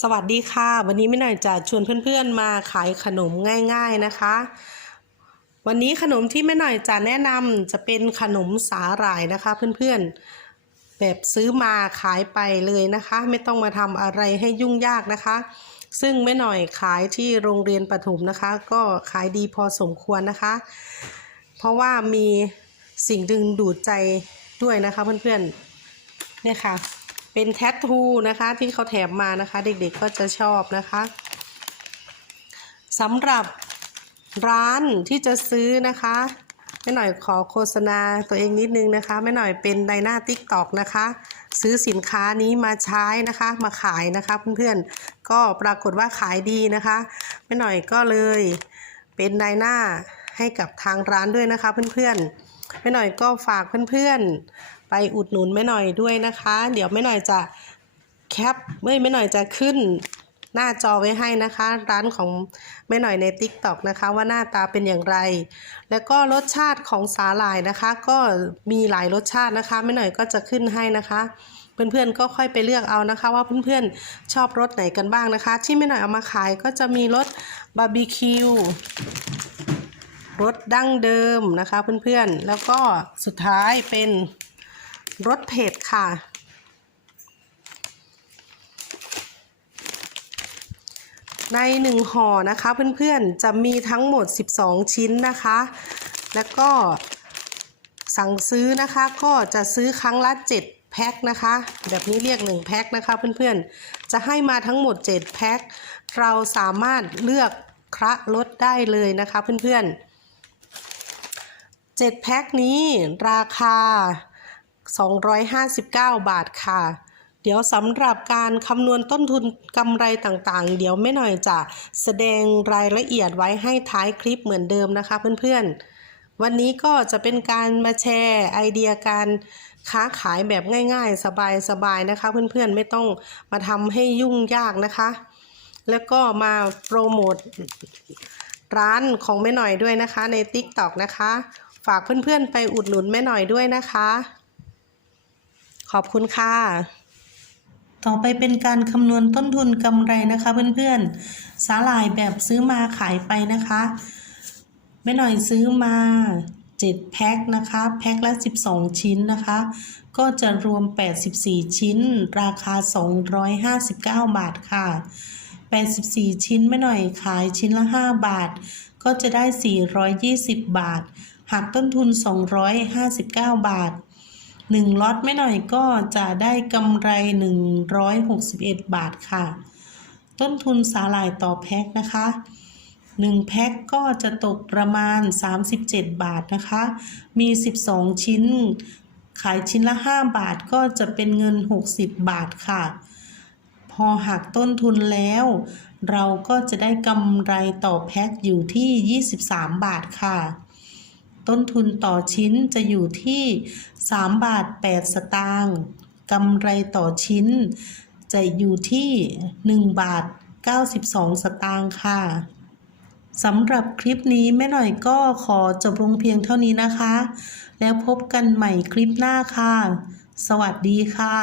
สวัสดีค่ะ วันนี้ไม่หน่อยจะชวนเพื่อนๆมาขายขนมง่าย ๆนะคะ วันนี้ขนมที่แม่หน่อยจะแนะนำจะเป็นขนมสาหร่ายนะคะ เพื่อนๆ แบบซื้อมาขายไปเลยนะคะ ไม่ต้องมาทำอะไรให้ยุ่งยากนะคะ ซึ่งแม่หน่อยขายที่โรงเรียนประถมนะคะ ก็ขายดีพอสมควรนะคะ เพราะว่ามีสิ่งดึงดูดใจด้วยนะคะเพื่อนๆเนี่ยค่ะ เป็นแทททูนะคะ ที่เขาแถมมานะคะ เด็กๆก็จะชอบนะคะสำหรับร้านที่จะซื้อนะคะแม่หน่อยขอโฆษณาตัวเองนิดนึงนะคะแม่หน่อยเป็นไดนาติ๊กตอกนะคะ ซื้อสินค้านี้มาใช้นะคะ มาขายนะคะเพื่อนๆก็ปรากฏว่าขายดีนะคะแม่หน่อยก็เลยเป็นไดนาให้กับทางร้านด้วยนะคะเพื่อนๆแม่หน่อยก็ฝากเพื่อนๆ ไปอุดหนุนแม่หน่อยด้วยนะคะ เดี๋ยวแม่หน่อยจะแคปเมื่อแม่หน่อยจะขึ้นหน้าจอไว้ให้นะคะ ร้านของแม่หน่อยใน t ิ k t o k นะคะ ว่าหน้าตาเป็นอย่างไร แล้วก็รสชาติของสาหร่ายนะคะ ก็มีหลายรสชาตินะคะแม่หน่อยก็จะขึ้นให้นะคะเพื่อนๆก็ค่อยไปเลือกเอานะคะ ว่าเพื่อนๆชอบรสไหนกันบ้างนะคะ ที่แม่หน่อยเอามาขายก็จะมีรสบาร์บีคิวรสดั้งเดิมนะคะเพื่อนๆแล้วก็สุดท้ายเป็น รสเผ็ดค่ะ ในหนึ่งห่อนะคะเพื่อนๆจะมีทั้งหมด 12 ชิ้นนะคะ แล้วก็สั่งซื้อนะคะก็จะซื้อครั้งละ 7 แพ็คนะคะ แบบนี้เรียก 1 แพ็คนะคะเพื่อนๆ จะให้มาทั้งหมด 7 แพ็ค เราสามารถเลือกคระลดได้เลยนะคะเพื่อนๆ7แพ็คนี้ราคา 259 บาทค่ะ เดี๋ยวสำหรับการคำนวณต้นทุนกำไรต่างๆ เดี๋ยวไม่หน่อยจะแสดงรายละเอียดไว้ให้ท้ายคลิปเหมือนเดิมนะคะเพื่อนๆ วันนี้ก็จะเป็นการมาแชร์ไอเดียการค้าขายแบบง่ายๆ สบายๆนะคะ เพื่อนๆไม่ต้องมาทำให้ยุ่งยากนะคะ แล้วก็มาโปรโมทร้านของแม่หน่อยด้วยนะคะใน TikTok นะคะ ฝากเพื่อนๆไปอุดหนุนแม่หน่อยด้วยนะคะ ขอบคุณค่ะ ต่อไปเป็นการคำนวณต้นทุนกำไรนะคะ เพื่อนๆ สาหร่ายแบบซื้อมาขายไปนะคะแม่หน่อยซื้อมา7แพ็คนะคะแพ็คละ 12 ชิ้นนะคะ ก็จะรวม 84 ชิ้น ราคา 259 บาทค่ะ 84 ชิ้นแม่หน่อยขายชิ้นละ 5 บาท ก็จะได้ 420 บาท หักต้นทุน 259 บาท 1ล็อตไม่หน่อยก็จะได้กำไร 161 บาทค่ะ ต้นทุนสาหร่ายต่อแพ็คนะคะ 1 แพ็คก็จะตกประมาณ 37 บาทนะคะ มี 12 ชิ้น ขายชิ้นละ 5 บาทก็จะเป็นเงิน 60 บาทค่ะ พอหักต้นทุนแล้ว เราก็จะได้กำไรต่อแพ็คอยู่ที่ 23 บาทค่ะต้นทุนต่อชิ้นจะอยู่ที่ 3 บาท 8 สตางค์กำไรต่อชิ้น จะอยู่ที่ 1 บาท 92 สตางค์ค่ะสำหรับคลิปนี้แม่หน่อยก็ขอจบลงเพียงเท่านี้นะคะ แล้วพบกันใหม่คลิปหน้าค่ะ สวัสดีค่ะ